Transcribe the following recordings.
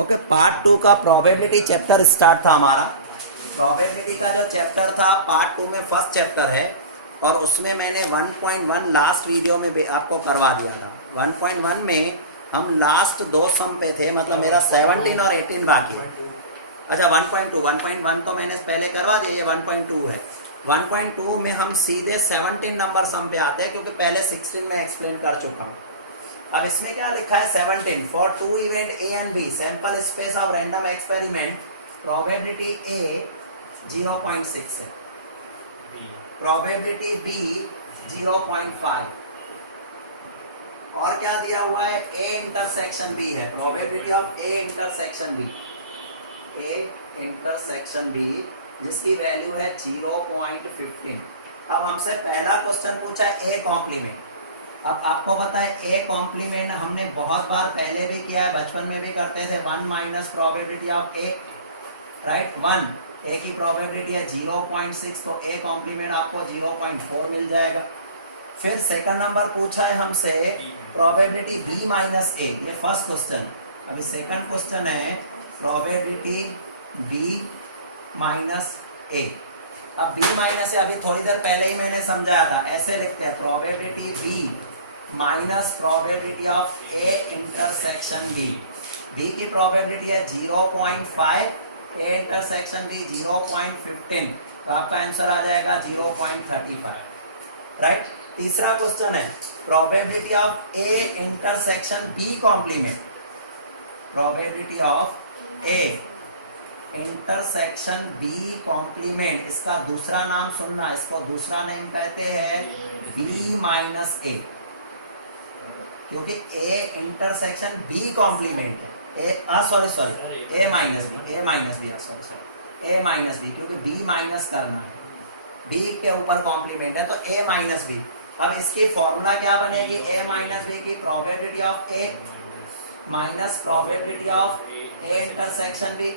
Okay, part 2 का probability chapter start था हमारा। प्रोबेबिलिटी का जो चैप्टर था पार्ट 2 में फर्स्ट चैप्टर है और उसमें मैंने 1.1 लास्ट वीडियो में भी आपको करवा दिया था। 1.1 में हम लास्ट दो सम पे थे, मतलब मेरा 17 और 18 बाकी है। अच्छा 1.1 तो मैंने पहले करवा दिया, ये 1.2 है। 1.2 में हम सीधे 17 नंबर सम पे आते हैं क्योंकि पहले 16 में एक्सप्लेन कर चुका हूँ। अब इसमें क्या लिखा है 17 for two event A and B sample space of random experiment probability A 0.6 है, प्रोबेबिलिटी बी 0.5 और क्या दिया हुआ है ए इंटरसेक्शन बी है, probability of A intersection B जिसकी वैल्यू है 0.15। अब हमसे पहला क्वेश्चन पूछा है ए कॉम्प्लीमेंट। अब आपको पता है ए कॉम्प्लीमेंट हमने बहुत बार पहले भी किया है, बचपन में भी करते थे। 1 minus probability of A, right. 1 ए की प्रोबेबिलिटी है 0.6 तो ए कॉम्प्लीमेंट आपको 0.4 मिल जाएगा। फिर सेकंड नंबर पूछा है हमसे प्रोबेबिलिटी बी माइनस ए, ये फर्स्ट क्वेश्चन। अभी सेकंड क्वेश्चन है प्रोबेबिलिटी बी माइनस ए। अब बी माइनस ए अभी थोड़ी देर पहले ही मैंने समझाया था, ऐसे लिखते हैं probability B minus probability of A intersection B. B की प्रोबेबिलिटी है 0.5, ए इंटरसेक्शन बी 0.15, तो आपका आंसर आ जाएगा 0.35, राइट। तीसरा क्वेश्चन है probability of A intersection B complement, probability of A intersection B complement, इसका दूसरा नाम सुनना, इसको दूसरा नेम कहते हैं बी माइनस ए, क्योंकि ए इंटरसेक्शन बी कॉम्प्लीमेंट है। ए माइनस बी क्योंकि बी माइनस करना है, बी के ऊपर कॉम्प्लीमेंट है तो ए माइनस बी। अब इसकी फॉर्मूला क्या बनेगी, ए माइनस बी की probability of A minus probability of A intersection B.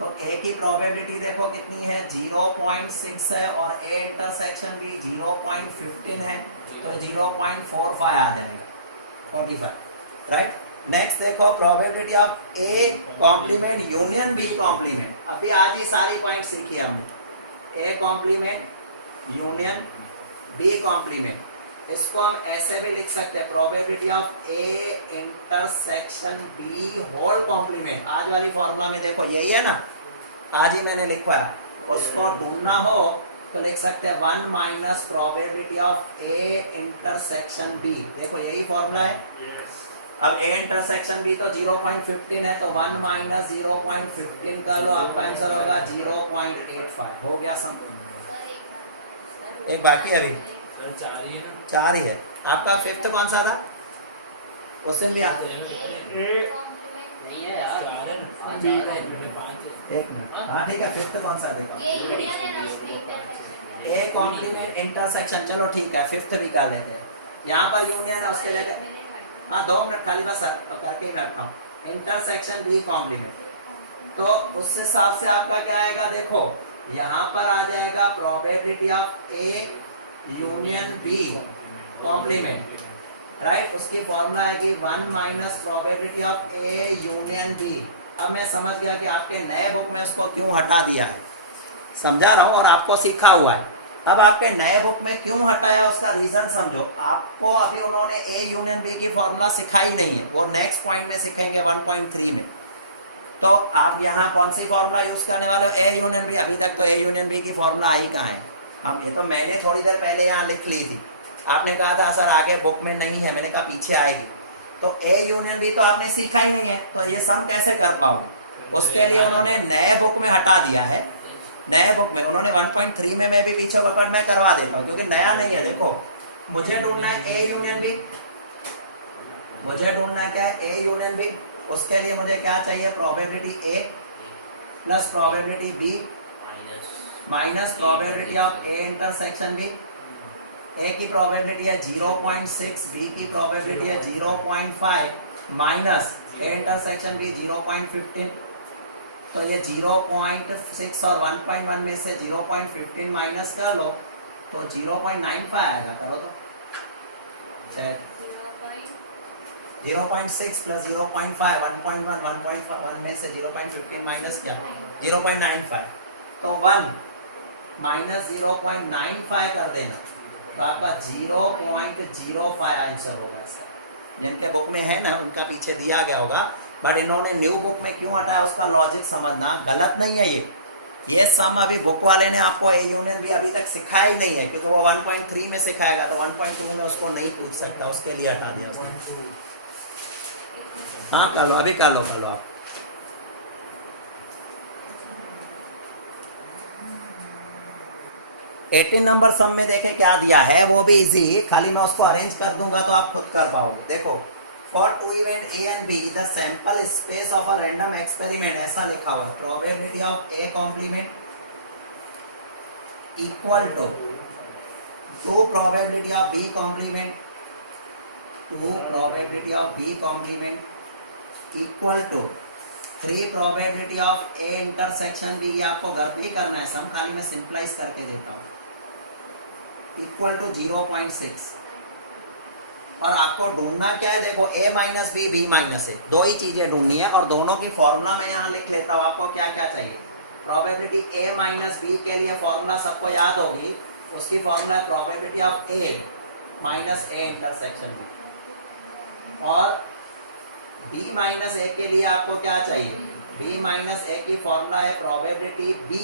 तो ए की प्रोबेबिलिटी देखो कितनी है 0.6 है और ए इंटरसेक्शन भी 0.15 है, तो 0.45 आ जाएगी, 45, राइट। नेक्स्ट देखो probability of A complement union B complement. अभी आज ही सारी पॉइंट सीखी हमने, A complement union B complement. इसको हम ऐसे भी लिख सकते हैं probability of A intersection B whole complement. आज वाली फॉर्मूला में देखो यही है ना, आज ही मैंने लिखवाया, उसको ढूंढना हो तो लिख सकते हैं 1 minus probability of A intersection B. देखो यही फॉर्मूला है। अब ए इंटरसेक्शन बी तो 0.15 है, तो 1 माइनस 0.15 कर लो, आपका आंसर होगा 0.85। हो गया सब। एक बाकी अभी 4 ही है ना, 4 ही है। आपका फिफ्थ कौन सा था क्वेश्चन भी आते हैं नहीं है यार, 4 है ना, 4 है, 5 है। एक मिनट, हाँ ठीक है। फिफ्थ कौन सा देखा, ए कॉम्प्लीमेंट इंटरसेक्शन, चलो ठीक है फिफ्थ भी कर लेते हैं। यहाँ पर यूनियन है उसके जगह, हाँ 2 मिनट खाली बस करके ही रखता हूँ। इंटरसेक्शन बी कॉम्प्लीमेंट, तो उस हिसाब से आपका क्या आएगा, देखो यहाँ पर आ जाएगा probability of A union B complement, right. उसकी फॉर्मूला है कि 1 minus probability of A union B. अब मैं समझ गया कि आपके नए बुक में इसको क्यों हटा दिया है, समझा रहा हूँ और आपको सीखा हुआ है। अब आपके नए बुक में क्यों हटाया उसका रीजन समझो। आपको अभी उन्होंने ए यूनियन बी की फॉर्मूला सिखाई नहीं है, वो नेक्स्ट पॉइंट में सिखाएंगे 1.3 में। तो आप यहाँ कौन सी फॉर्मूला यूज करने वाले हो, ए यूनियन बी। अभी तक तो ए यूनियन बी की फॉर्मूला आई कहाँ है, हम ये तो मैंने थोड़ी देर पहले यहाँ लिख ली थी। आपने कहा था सर आगे बुक में नहीं है, मैंने कहा पीछे आएगी। तो ए यूनियन बी तो आपने सीखा ही नहीं है, तो ये सम कैसे कर पाओगे। उसके लिए उन्होंने नए बुक में हटा दिया है। नए बुक में उन्होंने 1.3 में मैं भी पीछे ऊपर मैं करवा देता हूँ क्योंकि नया नहीं है। देखो मुझे ढूंढना है ए यूनियन बी, मुझे ढूंढना क्या है ए यूनियन बी। उसके लिए मुझे क्या चाहिए, probability A plus probability B minus probability of A intersection B. A की प्रोबेबिलिटी है 0.6, बी की प्रोबेबिलिटी है 0.5 माइनस ए इंटरसेक्शन बी 0.15। तो ये 0.6 और 1.1 में से 0.15 माइनस कर लो तो 0.95 आएगा। करो तो 0.6 प्लस 0.5 1.1 1.1 में से 0.15 माइनस क्या 0.95 तो 1 माइनस 0.95 कर देना तो आपका 0.05 आंसर होगा इसका। जिनके बुक में है ना उनका पीछे दिया गया होगा, बट इन्होंने न्यू बुक में क्यों हटाया उसका लॉजिक समझना। गलत नहीं है ये सम अभी बुक वाले ने आपको ए यूनियन भी अभी तक सिखाया ही नहीं है, क्योंकि वो 1.3 में सिखाएगा तो 1.2 में उसको नहीं पूछ सकता, उसके लिए हटा दिया उसने। हाँ कर लो, अभी कर लो आप। एटीन नंबर सम में देखे क्या दिया है, वो भी इजी, खाली मैं उसको अरेंज कर दूंगा तो आप खुद कर पाओगे। देखो for two event A and B the sample space of a random experiment, ऐसा लिखा हुआ है, probability of A complement equal to 2 probability of B complement 2 probability of B complement equal to 3 probability of A intersection B. ये आपको घर पे ही करना है सम, खाली मैं सिंपलाइज करके देता हूँ, इक्वल टू 0.6। और आपको ढूंढना क्या है, देखो a minus B B minus A, दो ही चीजें ढूंढनी है और दोनों की फॉर्मूला मैं यहाँ लिख लेता हूँ। आपको क्या क्या चाहिए, प्रोबेबिलिटी a माइनस बी के लिए फॉर्मूला सबको याद होगी, उसकी फॉर्मूला है probability of a minus A intersection B. और b माइनस ए के लिए आपको क्या चाहिए, b माइनस ए की फॉर्मूला है probability b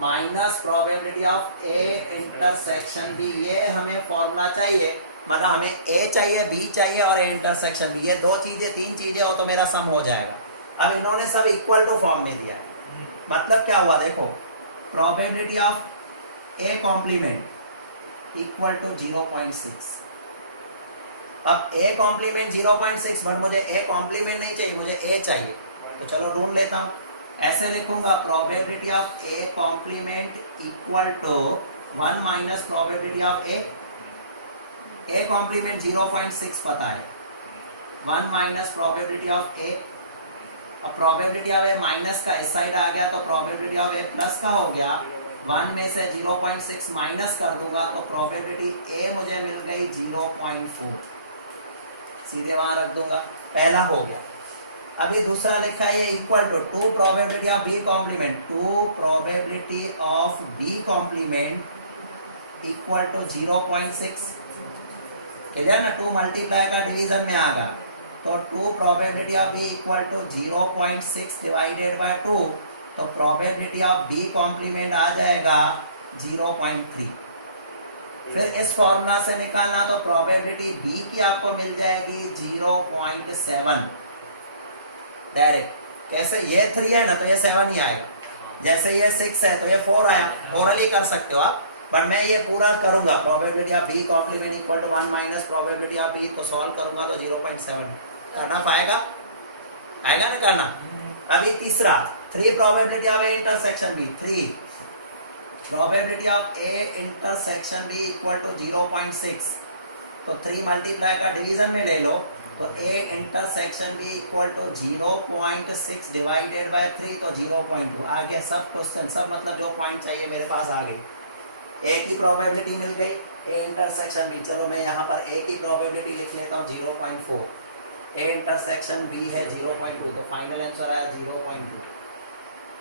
minus probability of A intersection B. ये हमें फॉर्मूला चाहिए, मतलब हमें a चाहिए, b चाहिए और a इंटरसेक्शन b, ये दो चीजें 3 चीजें हो तो मेरा सम हो जाएगा। अब इन्होंने सब इक्वल टू फॉर्म में दिया है, मतलब क्या हुआ, देखो probability of a complement equal to 0.6। अब a कॉम्प्लीमेंट 0.6, बट मुझे a कॉम्प्लीमेंट नहीं चाहिए, मुझे a चाहिए, तो चलो ढूंढ लेता हूँ। ऐसे लिखूंगा probability of a complement equal to 1 minus probability of a complement 0.6 पता है, 1 माइनस प्रोबेबिलिटी ऑफ a, और प्रोबेबिलिटी ऑफ a माइनस का इस साइड आ गया तो प्रोबेबिलिटी ऑफ a प्लस का हो गया, 1 में से 0.6 माइनस कर दूंगा तो प्रोबेबिलिटी a मुझे मिल गई 0.4, सीधे वहां रख दूंगा, पहला हो गया। अभी दूसरा लिखा है equal to 2 probability of b complement 2 probability of b complement equal to 0.6। Clear ना, 2 मल्टीप्लाई का डिवीजन में आगा तो 2 probability of b equal to 0.6 divided by 2, तो प्रोबेबिलिटी ऑफ b कॉम्प्लीमेंट आ जाएगा 0.3। फिर इस फॉर्मूला से निकालना तो प्रोबेबिलिटी b की आपको मिल जाएगी 0.7 डायरेक्ट। कैसे, ये 3 है ना तो ये 7 ही आएगा, जैसे ये 6 है तो ये 4 आया, ओरली कर सकते हो आप, पर मैं ये पूरा करूंगा probability of b complement equal to 1 minus probability of b, तो सॉल्व करूंगा तो 0.7 करना पाएगा, आएगा ना करना। अभी तीसरा 3 probability of a intersection b, 3 probability of a intersection b equal to 0.6, तो 3 मल्टीप्लाई का डिवीजन में ले लो तो a intersection b equal to 0.6 divided by 3, तो 0.2 आ गया। सब क्वेश्चन, सब मतलब जो पॉइंट चाहिए मेरे पास आ गई। a की प्रोबेबिलिटी मिल गई, a इंटरसेक्शन b, चलो मैं यहाँ पर a की प्रोबेबिलिटी लिख लेता हूँ 0.4, a इंटरसेक्शन b है 0.2, तो फाइनल आंसर आया 0.2।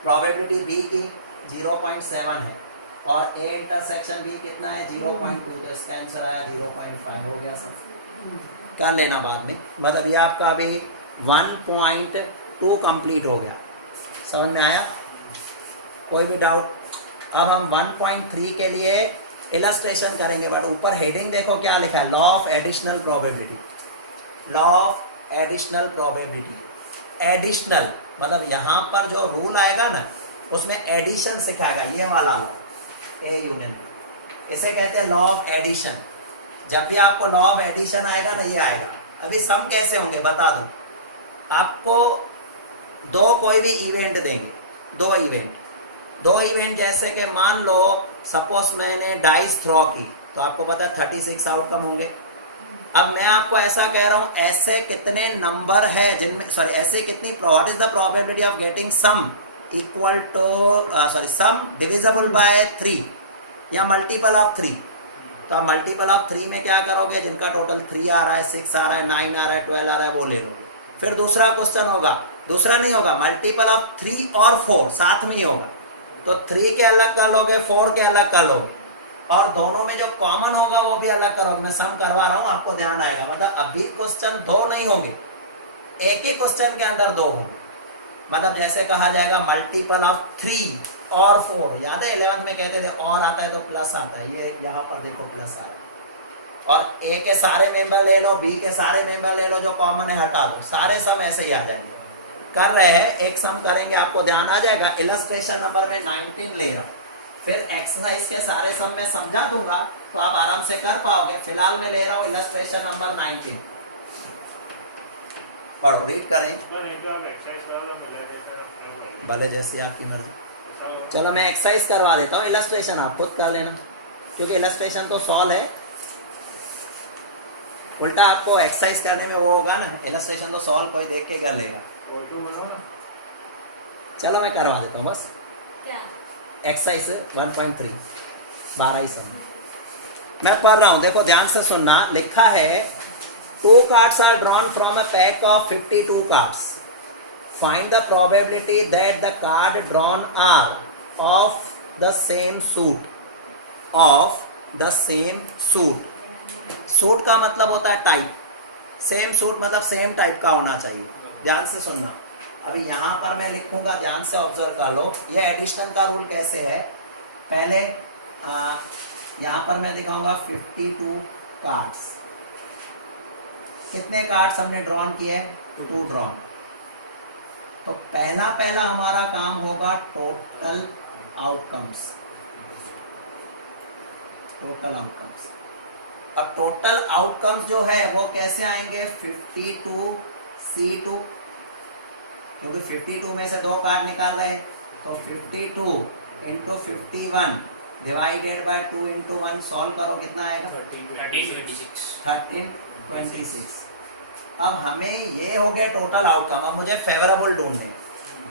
प्रोबेबिलिटी b की 0.7 है और a इंटरसेक्शन b कितना है 0.2, तो इसका आंसर आया 0.5 हो गया सब। कर लेना बाद में, मतलब ये आपका अभी 1.2 कंप्लीट हो गया, समझ में आया, कोई भी डाउट। अब हम 1.3 के लिए इलस्ट्रेशन करेंगे, बट ऊपर हेडिंग देखो क्या लिखा है, law of additional probability. Law of additional probability, additional मतलब यहाँ पर जो रूल आएगा ना उसमें एडिशन सिखाएगा, ये वाला ए यूनियन, इसे कहते हैं लॉ ऑफ एडिशन। जब भी आपको लॉ ऑफ एडिशन आएगा ना ये आएगा। अभी सम कैसे होंगे बता दूं, आपको दो कोई भी इवेंट देंगे, दो इवेंट जैसे कि मान लो सपोज मैंने डाइस थ्रो की तो आपको पता है 36 आउटकम होंगे। अब मैं आपको ऐसा कह रहा हूं ऐसे कितने नंबर है जिनमें ऐसे कितनी, what is the probability of getting sum equal to sum divisible by 3 या मल्टीपल ऑफ 3, तो आप मल्टीपल ऑफ 3 में क्या करोगे, जिनका टोटल 3 आ रहा है, 6 आ रहा है, 9 आ रहा है, 12 आ रहा है, वो ले लोगे। फिर दूसरा क्वेश्चन होगा, दूसरा नहीं होगा, मल्टीपल ऑफ 3 और 4 साथ में ही होगा, तो 3 के अलग कर लोगे, 4 के अलग कर लोगे, और दोनों में जो कॉमन होगा वो भी अलग करोगे। मैं सम करवा रहा हूं, आपको ध्यान आएगा। मतलब अभी क्वेश्चन 2 नहीं होंगे, एक ही क्वेश्चन के अंदर 2 होंगे। मतलब जैसे कहा जाएगा मल्टीपल ऑफ 3 और 4, याद है 11th में कहते थे और आता है तो प्लस आता है, ये यहाँ पर देखो प्लस आ रहा है। और ए के सारे मेंबर ले लो, बी के सारे मेंबर ले लो, जो कॉमन है हटा दो, सारे सम ऐसे ही आ जाएंगे। कर रहे हैं, एक सम करेंगे, आपको ध्यान आ जाएगा। इलस्ट्रेशन नंबर में 19 ले रहा हूं, फिर एक्सरसाइज के सारे सम में समझा दूंगा तो आप आराम से कर पाओगे। फिलहाल मैं ले रहा हूं इलस्ट्रेशन नंबर 19। पढ़ो, रीड करें, भले जैसी आपकी मर्जी। चलो मैं एक्सरसाइज करवा देता हूँ, इलस्ट्रेशन आप खुद कर लेना, क्योंकि इलस्ट्रेशन तो सॉल्व है, उल्टा आपको एक्सरसाइज करने में वो होगा ना, इलस्ट्रेशन तो सॉल्व कोई देख के कर लेगा। चलो मैं करवा देता हूँ बस। एक्सरसाइज 1.3 12 ही सम मैं पढ़ रहा हूँ, देखो ध्यान से सुनना। लिखा है 2 cards are drawn from a pack of 52 cards. Find the probability that the card drawn are of the same suit. Of the same suit. Suit का मतलब होता है टाइप, सेम सूट मतलब सेम टाइप का होना चाहिए। ध्यान से सुनना, अभी यहाँ पर मैं लिखूंगा, ध्यान से ऑब्जर्व कर लो। ये एडिशन का रूल कैसे है, पहले यहाँ पर मैं दिखाऊंगा 52 कार्ड्स। कितने कार्ड्स हमने ड्रॉन किए, 2 ड्रॉन। तो पहला हमारा काम होगा टोटल आउटकम्स। टोटल आउटकम्स, अब टोटल आउटकम्स जो है वो कैसे आएंगे, 52 C2, क्योंकि 52 में से 2 कार्ड निकाल रहे, तो 52 into 51 divided by 2 into 1, solve करो, कितना आएगा 1326। अब हमें ये हो गया टोटल आउटकम। अब मुझे फेवरेबल ढूंढने,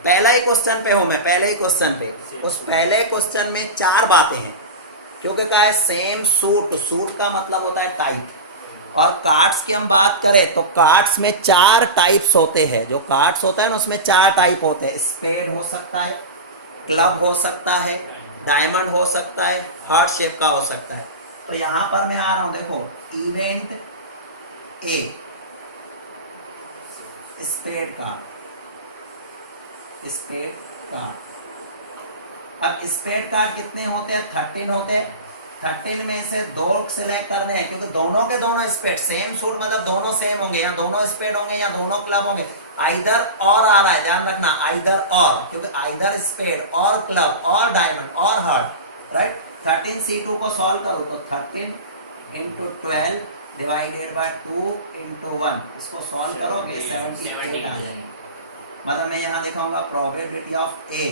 पहला ही क्वेश्चन पे हूं मैं, पहले ही क्वेश्चन पे। उस पहले क्वेश्चन में 4 बातें हैं, क्योंकि कहा है सेम सूट, सूट का मतलब होता है टाइप। और कार्ड्स की हम बात करें तो कार्ड्स में 4 टाइप्स होते हैं। जो कार्ड्स होता है ना उसमें 4 टाइप होते हैं। स्पेड हो सकता है, क्लब हो सकता है, डायमंड हो सकता है, हार्ट शेप का हो सकता है। तो यहां पर मैं आ रहा हूं, देखो event A, spade card, spade card. अब स्पेड कार्ड कितने होते हैं, 13 होते हैं। 13 में से 2 सिलेक्ट करने हैं, क्योंकि दोनों के दोनों स्पेड, सेम सूट मतलब दोनों सेम होंगे, या दोनों स्पेड होंगे या दोनों क्लब होंगे। आइदर और आ रहा है, ध्यान रखना, आइदर और, क्योंकि आइदर स्पेड और क्लब और डायमंड और हार्ट, राइट। 13 C2 को सॉल्व करो तो 13 इंटू 12 डिवाइडेड बाय 2 इंटू 1, इसको सॉल्व करोगे 78 आ जाएगा। मतलब मैं यहाँ दिखाऊंगा probability of A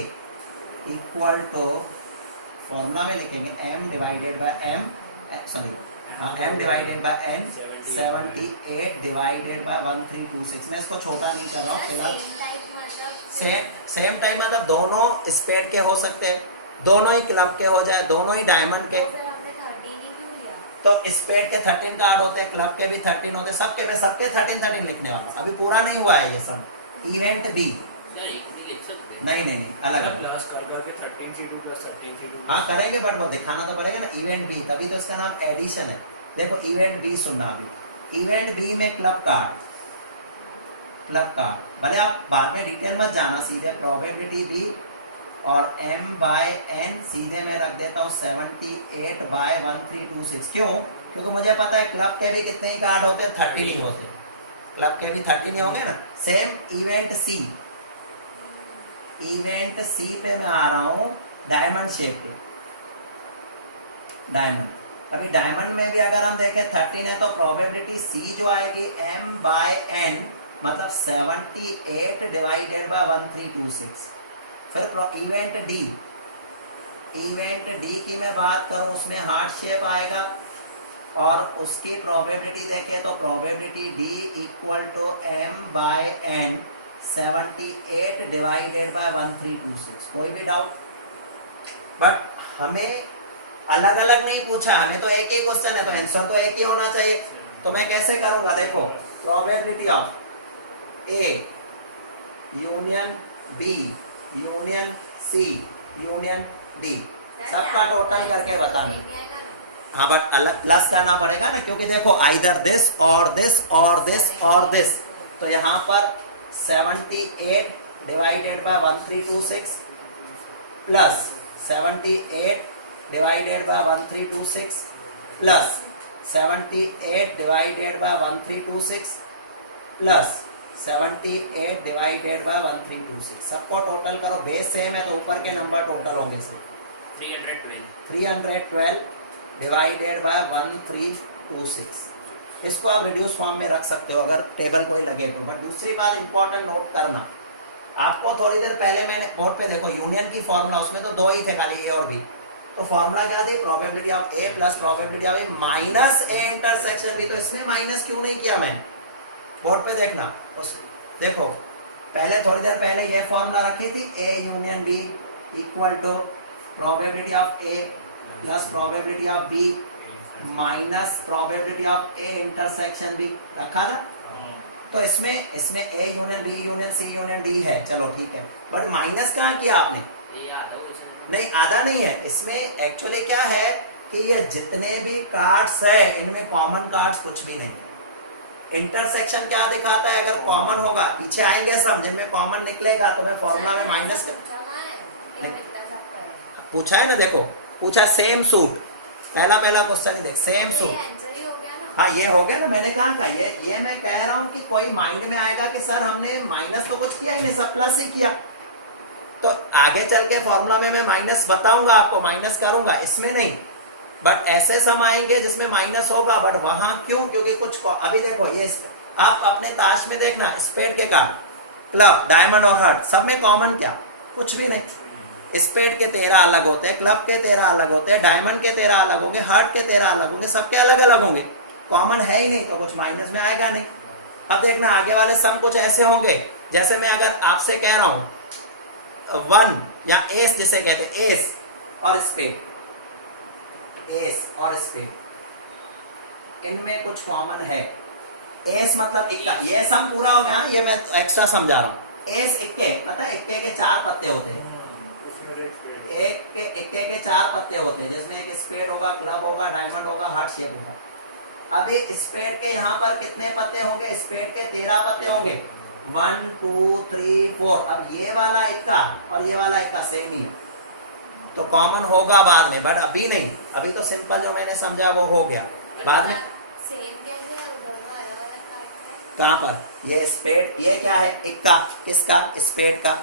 equal to, formula में लिखेंगे m divided by m, sorry m divided by n, 78 divided by 1326। मैं इसको छोटा नहीं कर रहा हूँ फिलहाल। सेम टाइप मतलब दोनों स्पेड के हो सकते हैं, दोनों ही क्लब के हो जाए, दोनों ही डायमंड के। तो स्पेड के 13 कार्ड होते हैं, क्लब के भी 13 होते हैं, सबके मैं सबके 13 लिखने वाला हूँ। अभी पूरा नहीं हुआ है ये सब। इवेंट बी नहीं, अलग प्लस कर करके 13 C2 प्लस 13 C2, हाँ करेंगे, बट वो दिखाना तो पड़ेगा ना। इवेंट बी, तभी तो इसका नाम एडिशन है। देखो इवेंट बी सुनना, अभी इवेंट बी में क्लब कार्ड, भले आप बाद में डिटेल मत जाना, सीधे प्रोबेबिलिटी बी और m बाय n सीधे मैं रख देता हूँ 78 बाय 1326। क्यों, क्योंकि मुझे पता है क्लब के भी कितने ही कार्ड होते हैं, 13 ही होते हैं, क्लब के भी 13 ही होंगे ना। सेम इवेंट सी, इवेंट सी पे मैं आ रहा हूँ डायमंड शेप पे, डायमंड। अभी डायमंड में भी अगर हम देखें 13 है, तो प्रोबेबिलिटी सी जो आएगी m बाय n, मतलब 78 डिवाइडेड बाय 1326। फिर इवेंट डी, इवेंट डी की मैं बात करूं, उसमें हार्ट शेप आएगा और उसकी प्रोबेबिलिटी देखें तो probability D equal to m by n, 78 divided by 1326। कोई भी डाउट? बट हमें अलग अलग नहीं पूछा हमें, तो एक ही क्वेश्चन है तो आंसर तो एक ही होना चाहिए। तो मैं कैसे करूंगा, देखो probability of A union B union C union D सबका टोटल करके बताना। हाँ बट अलग प्लस करना पड़ेगा ना, क्योंकि देखो आइदर दिस और दिस और दिस और दिस, तो यहाँ पर 78 divided by 1326 plus 78 divided by 1326 plus 78 divided by 1326 plus 78 divided by 1326 सबको टोटल करो, बेस सेम है तो ऊपर के नंबर टोटल होंगे से 312 डिवाइडेड बाय 1326। इसको आप रिड्यूस फॉर्म में रख सकते हो अगर टेबल कोई लगे तो। बट दूसरी बात इंपॉर्टेंट नोट करना, आपको थोड़ी देर पहले मैंने बोर्ड पे देखो यूनियन की फॉर्मूला, उसमें तो दो ही थे खाली, ए और बी। तो फॉर्मूला क्या थी, probability of A plus probability of A minus A intersection B. तो इसमें माइनस क्यों नहीं किया मैंने, बोर्ड पे देखना। देखो पहले थोड़ी देर पहले ये फॉर्मूला रखी थी, A union B equal to probability of A plus probability of B minus probability of A intersection B, रखा ना। तो इसमें A union B union C union D है, चलो ठीक है, बट माइनस कहाँ किया आपने, नहीं आधा नहीं है। इसमें एक्चुअली क्या है कि ये जितने भी कार्ड्स है इनमें कॉमन कार्ड्स कुछ भी नहीं। इंटरसेक्शन क्या दिखाता है, अगर कॉमन होगा पीछे आएंगे सब, जिनमें कॉमन निकलेगा तो मैं फॉर्मूला में माइनस पूछा है ना, देखो पूछा सेम सूट, पहला क्वेश्चन ही देख, सेम सूट। हाँ ये हो गया ना, मैंने कहा था ये मैं कह रहा हूँ कि कोई माइंड में आएगा कि सर हमने माइनस तो कुछ किया ही नहीं, सब प्लस ही किया। तो आगे चल के फॉर्मूला में मैं माइनस बताऊंगा आपको, माइनस करूंगा, इसमें नहीं। बट ऐसे सम आएंगे जिसमें माइनस होगा, बट वहां क्यों, क्योंकि कुछ अभी देखो ये आप अपने ताश में देखना, स्पेड के कार्ड, क्लब, डायमंड और हार्ट, सब में कॉमन क्या, कुछ भी नहीं। स्पेड के 13 अलग होते हैं, क्लब के 13 अलग होते हैं, डायमंड के 13 अलग होंगे, हार्ट के 13 अलग होंगे, सबके अलग अलग होंगे, कॉमन है ही नहीं, तो कुछ माइनस में आएगा नहीं। अब देखना आगे वाले सम कुछ ऐसे होंगे, जैसे मैं अगर आपसे कह रहा हूं 1 या एस जिसे कहते हैं, एस और स्पेड, एस और स्पेड, इनमें कुछ कॉमन है। एस मतलब इक्का, ये सम पूरा हो गया, ये मैं एक्स्ट्रा समझा रहा हूं। एस इक्के, पता है इक्के के 4 पत्ते होते हैं, इक्के के 4 पत्ते होते हैं, जिसमें एक स्पेड होगा, क्लब होगा, डायमंड होगा, हार्ट शेप होगा। अब एक स्पेड के यहाँ पर कितने पत्ते होंगे, स्पेड के 13 पत्ते होंगे, 1 2 3 4। अब ये वाला इक्का और ये वाला इक्का सेम ही, तो कॉमन होगा बाद में, बट अभी नहीं, अभी तो सिंपल जो मैंने समझा वो हो गया। बाद में कहाँ पर ये स्पेड, ये क्या है, इक्का, किसका, स्पेड का,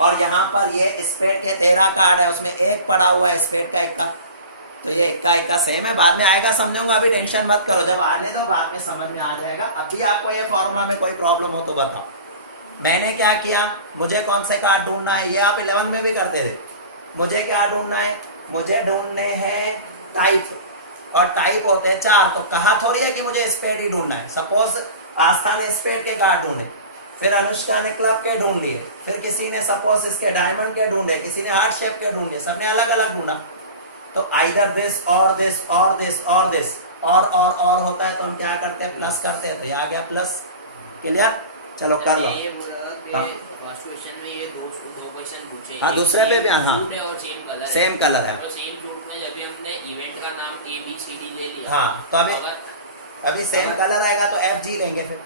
और यहाँ पर ये स्पेड के 13 कार्ड है, उसमें एक पड़ा हुआ है स्पेड का इक्का, तो ये इक्का सेम है, बाद में आएगा समझूंगा, अभी टेंशन मत करो, जब आने दो बाद में समझ में आ जाएगा। अभी आपको ये फॉर्मूला में कोई प्रॉब्लम हो तो बताओ। मैंने क्या किया, मुझे कौन से कार्ड ढूंढना है, ये आप 11 में भी करते थे। मुझे क्या ढूंढना है, मुझे ढूंढने हैं टाइप, और टाइप होते हैं 4, तो कहा थोड़ी है कि मुझे स्पेड ही ढूंढना है। सपोज आस्था ने स्पेड के कार्ड ढूंढे, फिर अनुष्का ने क्लब के ढूंढ लिए, फिर किसी ने सपोज इसके डायमंड के ढूंढे, किसी ने हार्ट शेप के ढूंढ लिए, सबने अलग अलग ढूंढा। तो आइदर दिस और दिस और दिस और दिस और होता है, तो हम क्या करते हैं, प्लस करते हैं, तो ये आ गया प्लस। क्लियर, चलो कर लो। ये बोला कि फर्स्ट क्वेश्चन में ये दो क्वेश्चन पूछे, हाँ दूसरे पे भी, हाँ सूट है और सेम कलर है। तो सेम सूट में जब भी हमने इवेंट का नाम ABCD ले लिया, हाँ तो अभी सेम कलर आएगा तो FG लेंगे, फिर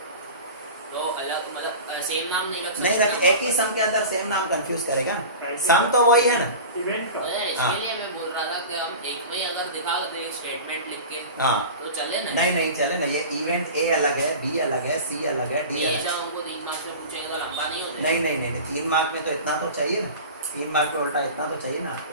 तो अलग मतलब सेम नाम नहीं रख सकते, नहीं रख, एक ही सम के अंदर सेम नाम कंफ्यूज करेगा, सम तो वही है ना इवेंट का। इसलिए मैं बोल रहा था कि हम एक में ही अगर दिखा दे स्टेटमेंट लिख के, हाँ तो चले ना। नहीं चले ना, ये इवेंट A अलग है, B अलग है, C अलग है, D अलग है। हमको 3 मार्क्स में पूछेंगे तो लंबा नहीं होते। नहीं 3 मार्क में तो इतना तो चाहिए ना, 3 मार्क पे उल्टा इतना तो चाहिए ना आपको।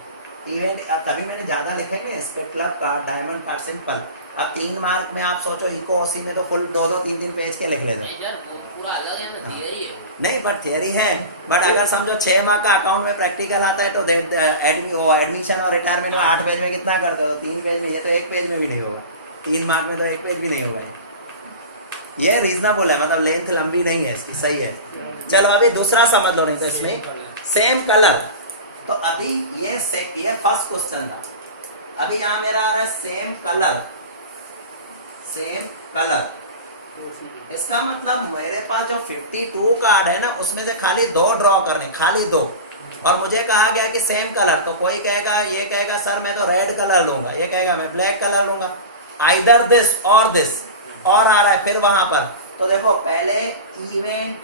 इवेंट अब तभी मैंने ज्यादा लिखेंगे, spade, club card, diamond card, simple. अब 3 मार्क में आप सोचो इको OC में तो फुल 2-2 3-3 पेज के लिख लेते हैं। यार वो पूरा अलग है ना, थियरी है। नहीं बट थियरी है, बट अगर समझो 6 मार्क का अकाउंट में प्रैक्टिकल आता है तो एडमिशन और रिटायरमेंट में 8 पेज में कितना करते हो, 3 पेज में, ये तो 1 पेज में भी नहीं होगा, 3 मार्क में तो 1 पेज भी नहीं होगा। ये रीजनेबल है, मतलब लेंथ लंबी नहीं है इसकी, सही है। चलो अभी दूसरा समझ लो, नहीं तो इसमें सेम कलर। तो अभी ये फर्स्ट क्वेश्चन था, अभी यहाँ मेरा आ रहा है सेम कलर, इसका मतलब मेरे पास जो 52 कार्ड है ना उसमें से खाली 2 ड्रॉ करने, खाली 2, और मुझे कहा गया कि सेम कलर, तो कोई कहेगा, ये कहेगा सर मैं तो रेड कलर लूंगा, ये कहेगा मैं ब्लैक कलर लूंगा, आइदर दिस, और आ रहा है फिर वहां पर। तो देखो पहले इवेंट,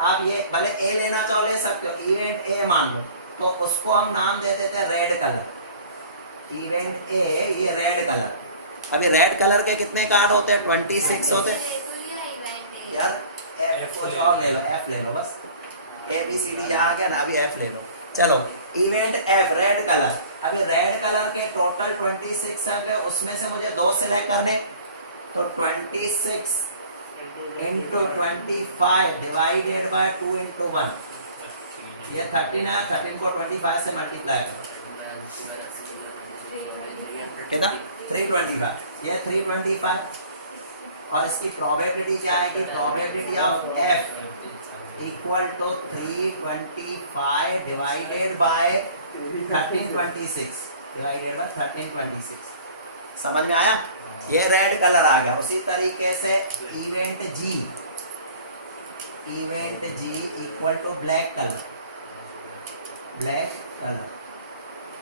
आप ये भले ए लेना चाहो ले सकते हो, इवेंट ए मान लो, तो उसको हम नाम दे देते हैं रेड कलर, इवेंट ए, ये रेड कलर। अभी रेड कलर के कितने कार्ड होते हैं? 26 होते हैं यार। एफ कुछ और ले लो, एफ ले लो बस, ए बी सी डी आ गया ना, अभी एफ ले लो। चलो इवेंट एफ रेड कलर, अभी रेड कलर के टोटल 26 है, उसमें से मुझे 2 सिलेक्ट करने, तो 26 इंटू 25 डिवाइडेड बाय 2 इंटू 1, ये 13 है, 13 को 25 से मल्टीप्लाई करो, कितना? 325, ये 325, और इसकी प्रोबेबिलिटी क्या आएगी? Probability of F equal to 325 divided by 1326 divided by 1326। समझ में आया? ये रेड कलर आ गया। उसी तरीके से event G equal to black colour,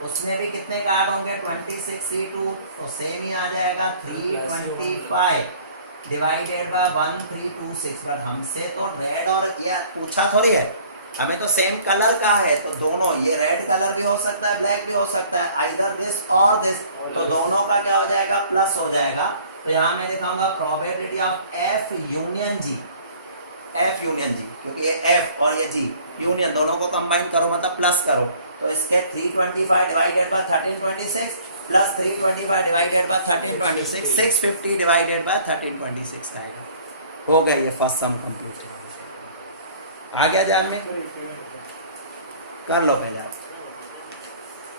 उसमें भी कितने कार्ड होंगे? 26C2, तो सेम ही आ जाएगा 325 डिवाइडेड बाय 1326। बट हमसे तो रेड और ये पूछा थोड़ी है, हमें तो सेम कलर का है, तो दोनों, ये रेड कलर भी हो सकता है, ब्लैक भी हो सकता है, आइदर दिस और दिस, तो दोनों का क्या हो जाएगा? प्लस हो जाएगा। तो यहाँ मैं लिखाऊंगा प्रोबेबिलिटी ऑफ एफ यूनियन जी, क्योंकि ये एफ और ये जी यूनियन, दोनों को कंबाइन करो मतलब प्लस करो, तो इसके 325 divided by 1326 plus 325 divided by 1326, 650 divided by 1326 आएगा। हो गया ये फर्स्ट सम कंप्लीट। आ गया ध्यान में? कर लो पहले आप,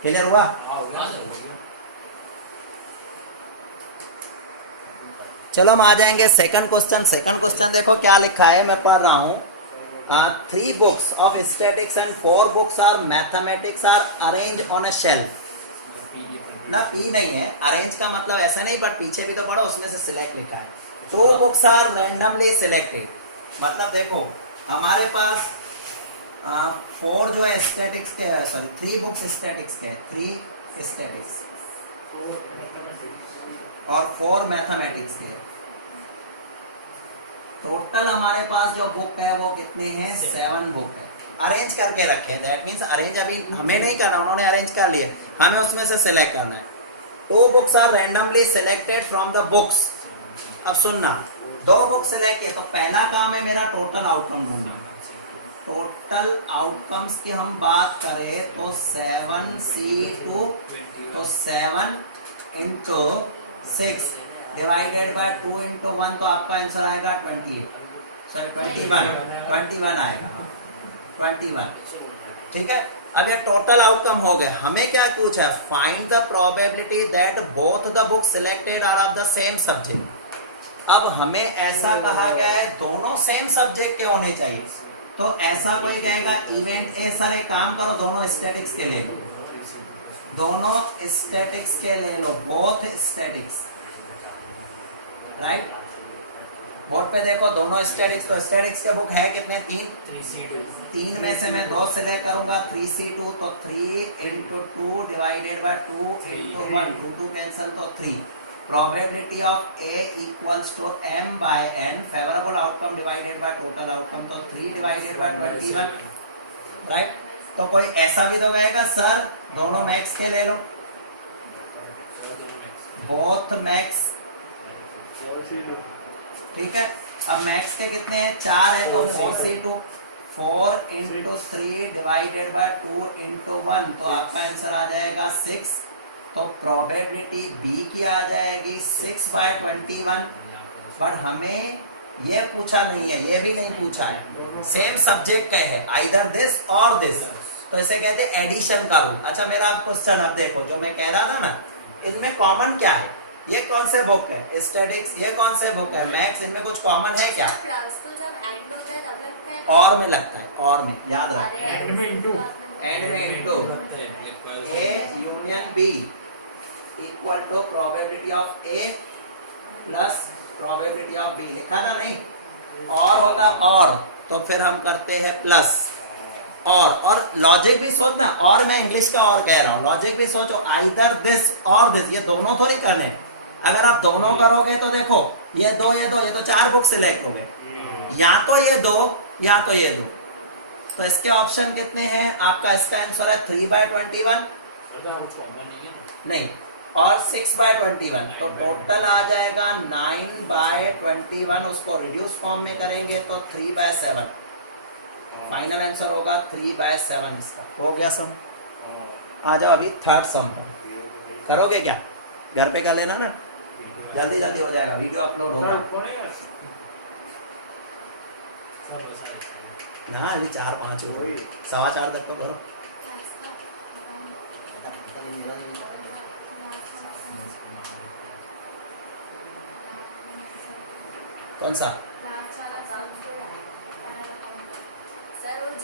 क्लियर हुआ? चलो हम आ जाएंगे सेकंड क्वेश्चन देखो क्या लिखा है, मैं पढ़ रहा हूँ। 3 books of statistics and 4 books are mathematics are arranged on a shelf। ना पी नहीं है, अरेंज का मतलब ऐसा नहीं, बट पीछे भी तो पढ़ो, उसमें से सिलेक्ट लिखा है। 2 books are randomly selected, मतलब देखो हमारे पास 4 जो है स्टैटिक्स के, सॉरी 3 बुक्स स्टैटिक्स के, 3 स्टैटिक्स और 4 मैथमेटिक्स के। टोटल हमारे पास जो बुक है वो कितनी है? 7 बुक है, अरेंज करके रखे हैं। दैट मींस अरेंज अभी हमें नहीं करना, उन्होंने अरेंज कर लिए, हमें उसमें से सिलेक्ट करना है। 2 books are randomly selected from the books. अब सुनना, 2 बुक सिलेक्ट किए, तो पहला काम है मेरा टोटल आउटकम ढूंढना। टोटल आउटकम्स की हम बात करें तो 7C2, तो 7 इंटू 6 डिवाइडेड बाय 2 इंटू 1, तो आपका आंसर आएगा 21 आएगा 21। ठीक है, अब ये टोटल आउटकम हो गया। हमें क्या पूछा? Find the probability that both the books selected are of the same subject. अब हमें ऐसा कहा गया है दोनों सेम सब्जेक्ट के होने चाहिए, तो ऐसा कोई कहेगा इवेंट ए, सर एक काम करो दोनों स्टैटिक्स के ले लो, दोनों स्टैटिक्स के ले लो, बोथ स्टैटिक्स, राइट? बोर्ड पे देखो दोनों स्टैटिक्स, तो स्टैटिक्स के बुक है कितने? 3 में से मैं 2 सिलेक्ट करूंगा, 3C2, तो 3 into 2 divided by 2 into 1, 2 cancel, तो 3। Probability of A equals to m by n, favourable outcome divided by total outcome, तो 3 डिवाइडेड बाय 21, राइट? तो कोई ऐसा भी तो कहेगा सर दोनों मैक्स के ले लो, बोथ मैक्स, ठीक है। अब मैक्स के कितने हैं? 4 है, तो 4C2, 4 into 3 divided by 2 into 1, तो आपका आंसर आ जाएगा 6। तो प्रोबेबिलिटी बी की आ जाएगी 6 बाय 21। बट हमें ये पूछा नहीं है, ये भी नहीं पूछा है, सेम सब्जेक्ट का है, आइदर दिस और दिस, तो इसे कहते हैं एडिशन का रूल। अच्छा मेरा आप क्वेश्चन अब देखो, जो मैं कह रहा था ना, इनमें कॉमन क्या है? ये कौन से बुक है? स्टैटिक्स, ये कौन से बुक है? मैथ्स, इनमें कुछ कॉमन है क्या? और में लगता है, और में याद रखो, एंड में into A union B equal to probability of A plus probability of B। लिखा था नहीं? और होगा और, तो फिर हम करते हैं प्लस और लॉजिक भी सोचना। और मैं इंग्लिश का और कह रहा हूँ, लॉजिक भी सोचो, आइदर दिस और दिस, ये दोनों थोड़ी करने। अगर आप दोनों करोगे तो देखो ये दो ये तो 4 बुक सिलेक्ट हो गए, या तो ये दो या तो ये दो। तो इसके ऑप्शन कितने हैं? आपका इसका आंसर है 3/21 नहीं और 6/21, तो टोटल आ जाएगा 9/21। उसको रिड्यूस फॉर्म में करेंगे तो 3/7। फाइनल आंसर होगा 3/7 इसका। हो गया सम? आ जाओ अभी थर्ड सम पर। करोगे क्या? घर पे कर लेना ना, जल्दी जल्दी हो जाएगा, वीडियो अपलोड होगा ना। अभी 4-5 हो गई, 4:15 तक तो करो। कौन सा?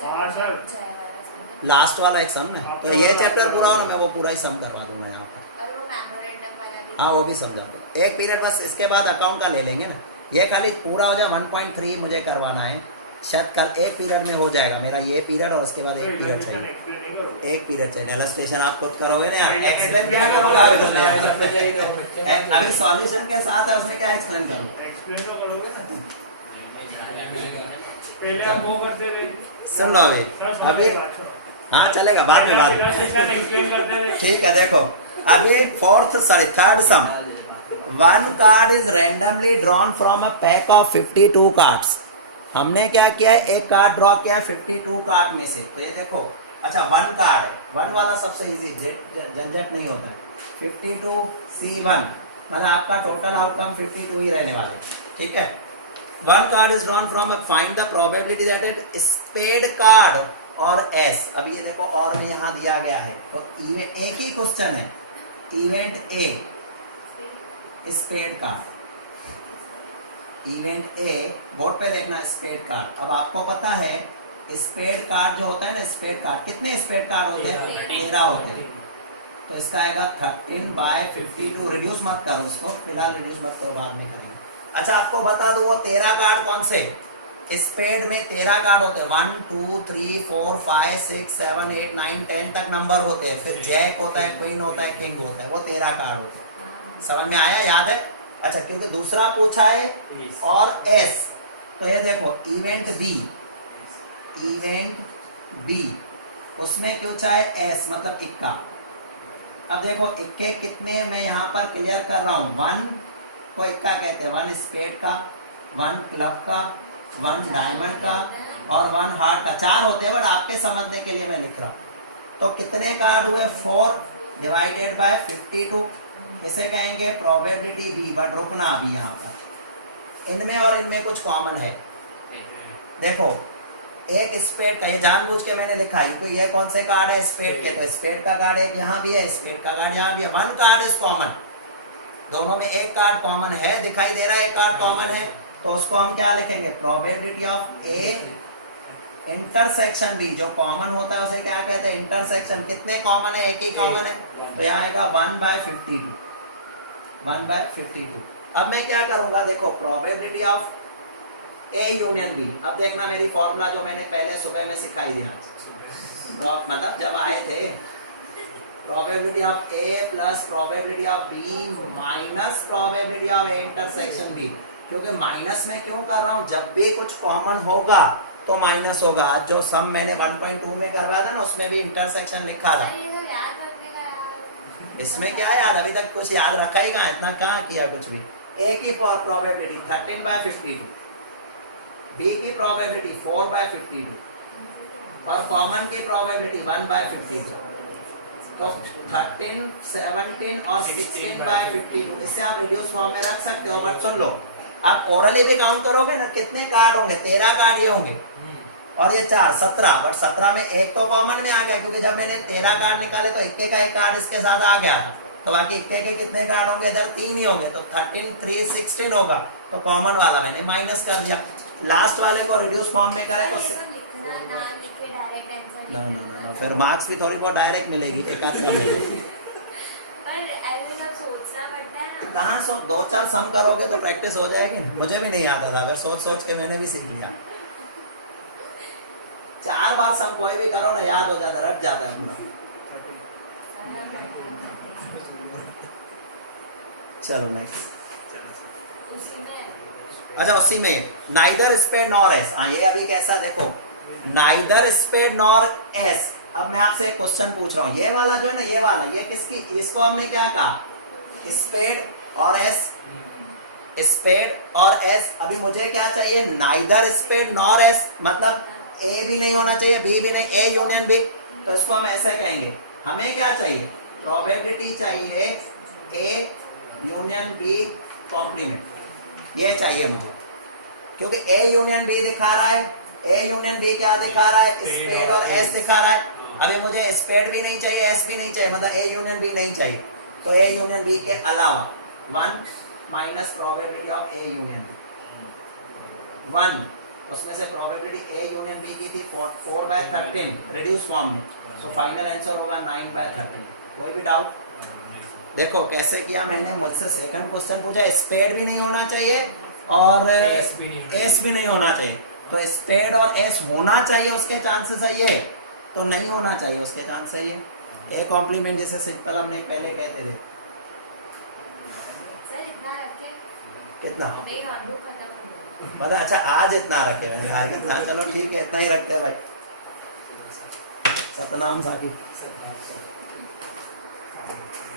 हाँ सर, लास्ट वाला एक सम है, तो ये चैप्टर पूरा हो ना, मैं वो पूरा ही सम करवा दूंगा यहाँ पर। हाँ वो भी समझा दूंगा। एक पीरियड बस, इसके बाद अकाउंट का ले लेंगे ना। ये खाली पूरा हो जाए 1.3 मुझे करवाना है, शायद कल एक पीरियड में हो जाएगा मेरा ये पीरियड, और उसके बाद एक पीरियड चाहिए। एक पीरियड चाहिए। इलस्ट्रेशन आप खुद करोगे ना यार, एक्सप्लेन क्या करोगे अभी सॉल्यूशन के साथ है, उसमें क्या एक्सप्लेन करो? एक्सप्लेन तो करोगे ना, पहले आप वो करते रहे। सुन लो अभी हाँ चलेगा, बाद में एक्सप्लेन करते रहे। ठीक है। देखो अभी third some. One card is randomly drawn from a pack of 52 cards. हमने क्या किया है, एक कार्ड ड्रॉ किया है 52 कार्ड में से। तो ये देखो, अच्छा वन कार्ड है, वन वाला सबसे इजी, झंझट नहीं होता है। 52C1 मतलब आपका टोटल आउटकम 52 ही रहने वाले, ठीक है। One card is drawn from, find the probability that it spade card और एस। अभी ये देखो और में यहाँ दिया गया है, तो इवेंट एक ही क्वेश्चन है, event A spade card, event A board पे लिखना स्पेड कार्ड। अब आपको पता है स्पेड कार्ड जो होता है ना, स्पेड कार्ड कितने स्पेड कार्ड होते हैं? 13 होते हैं। तो इसका आएगा 13/52। रिड्यूस मत करो उसको, फिलहाल रिड्यूस मत करो, बाद में करेंगे। अच्छा आपको बता दूं वो 13 कार्ड कौन से? स्पेड में 13 कार्ड होते हैं, 1 2 3 4 5 6 7 8 9 10 तक नंबर होते हैं। फिर जैक होता है, क्वीन होता है, किंग होता है, वो 13 कार्ड होते हैं। समझ में आया? याद है? अच्छा क्योंकि दूसरा पूछा है और एस, तो ये देखो इवेंट बी उसमें क्यों चाहे एस मतलब इक्का। अब देखो इक्के कितने मैं यहाँ पर क्लियर कर रहा हूँ। 1 को इक्का कहते हैं, 1 स्पेड का, 1 क्लब का, 1 डायमंड का और 1 हार्ट का। 4 होते हैं, बट आपके समझने के लिए मैं लिख रहा हूँ। तो कितने कार्ड हुए? 4 डिवाइडेड बाय 52, इसे कहेंगे प्रोबेबिलिटी बी। बट रुकना अभी यहाँ पर, इनमें और इनमें कुछ कॉमन है। देखो एक स्पेड का, ये जानबूझ के मैंने लिखा है क्योंकि ये कौन से कार्ड है? स्पेड के। तो स्पेड का कार्ड एक यहाँ भी है, स्पेड का कार्ड यहाँ भी है। 1 कार्ड इज कॉमन, दोनों में एक कार्ड कॉमन है, दिखाई दे रहा है एक कार्ड कॉमन है, तो उसको हम क्या लिखेंगे? Probability of A intersection B. जो कॉमन होता है उसे क्या कहते हैं? इंटरसेक्शन। कितने कॉमन है? एक ही कॉमन है, तो यहाँ आएगा 1/52, 1/52। अब मैं क्या करूंगा, देखो probability of A union B. अब देखना मेरी फॉर्मूला जो मैंने पहले सुबह में सिखाई दिया, मतलब जब आए थे, probability of A plus probability of B minus probability of A intersection B. क्योंकि माइनस में क्यों कर रहा हूँ? जब भी कुछ कॉमन होगा तो माइनस होगा। आज जो सम मैंने 1.2 में करवाया था ना, उसमें भी इंटरसेक्शन लिखा था। इसमें क्या याद, अभी तक कुछ याद रखा ही कहाँ, इतना कहाँ किया कुछ भी। ए की प्रोबेबिलिटी 13/52, बी की प्रोबेबिलिटी 4/52 और कॉमन की प्रोबेबिलिटी 1/52। तो 13, 17 और 16/52, इससे आप रिड्यूस फॉर्म में रख सकते हो। बट सुन लो, आप ओरली भी काउंट करोगे ना, कितने कार्ड होंगे? 13 कार्ड ये होंगे और ये 4, 17। बट 17 में एक तो कॉमन में आ गया, क्योंकि जब मैंने 13 कार्ड निकाले तो इक्के का एक कार्ड इसके साथ आ गया था, तो बाकी इक्के के कितने कार्ड होंगे? इधर 3 ही होंगे, तो 13 3 16 होगा। तो कॉमन वाला मैंने माइनस कर दिया। लास्ट वाले को रिड्यूस फॉर्म में करें तो फिर फिर मार्क्स भी थोड़ी बहुत डायरेक्ट मिलेगी, एक आध का मिलेगी। पर ऐसे सब सोचना पड़ता है ना। कहाँ सो 2-4 सम करोगे तो प्रैक्टिस हो जाएगी। मुझे भी नहीं आता था, फिर सोच सोच के मैंने भी सीख लिया। 4 बार सम कोई भी करो ना याद हो जाता, रट जाता है अपना। चलो नेक्स्ट। उसी में अच्छा उसी में नाइदर स्पेड नॉर एस, हाँ ये अभी कैसा देखो, नाइदर स्पेड नॉर एस। अब मैं आपसे एक क्वेश्चन पूछ रहा हूँ, ये वाला जो है ना, ये वाला, ये किसकी, इसको हमने क्या कहा, स्पेड और एस, स्पेड और एस। अभी मुझे क्या चाहिए, नाइदर स्पेड नॉर एस, मतलब ए भी नहीं होना चाहिए बी भी नहीं, ए यूनियन बी। तो इसको हम ऐसे कहेंगे, हमें क्या चाहिए, प्रोबेबिलिटी चाहिए ए यूनियन बी कॉम्प्लीमेंट, ये चाहिए मुझे, क्योंकि ए यूनियन बी दिखा रहा है, ए यूनियन बी क्या दिखा रहा है, स्पेड और एस दिखा रहा है। अभी मुझे स्पेड भी नहीं चाहिए एस भी नहीं चाहिए, मतलब ए यूनियन बी नहीं चाहिए, तो ए यूनियन बी के अलावा 1 minus probability of A union B 1, उसमें से प्रोबेबिलिटी ए यूनियन बी की थी 4/13 रिड्यूस फॉर्म में, सो फाइनल आंसर होगा 9/13। कोई भी डाउट? देखो कैसे किया मैंने, मुझसे सेकंड क्वेश्चन पूछा, स्पेड भी नहीं होना चाहिए और एस भी नहीं होना चाहिए, तो स्पेड और एस होना चाहिए, उसके चांसेस है ये, तो नहीं होना चाहिए उसके चांस है ये। ए कॉम्प्लीमेंट जैसे सिंपल हमने पहले कहते थे, सर इतना रखे कितना नहीं आलू खत्म हो गया। मतलब, अच्छा आज इतना रखे मैंने कहा कितना, चलो ठीक है इतना ही रखते हैं भाई। सतनाम साकिब।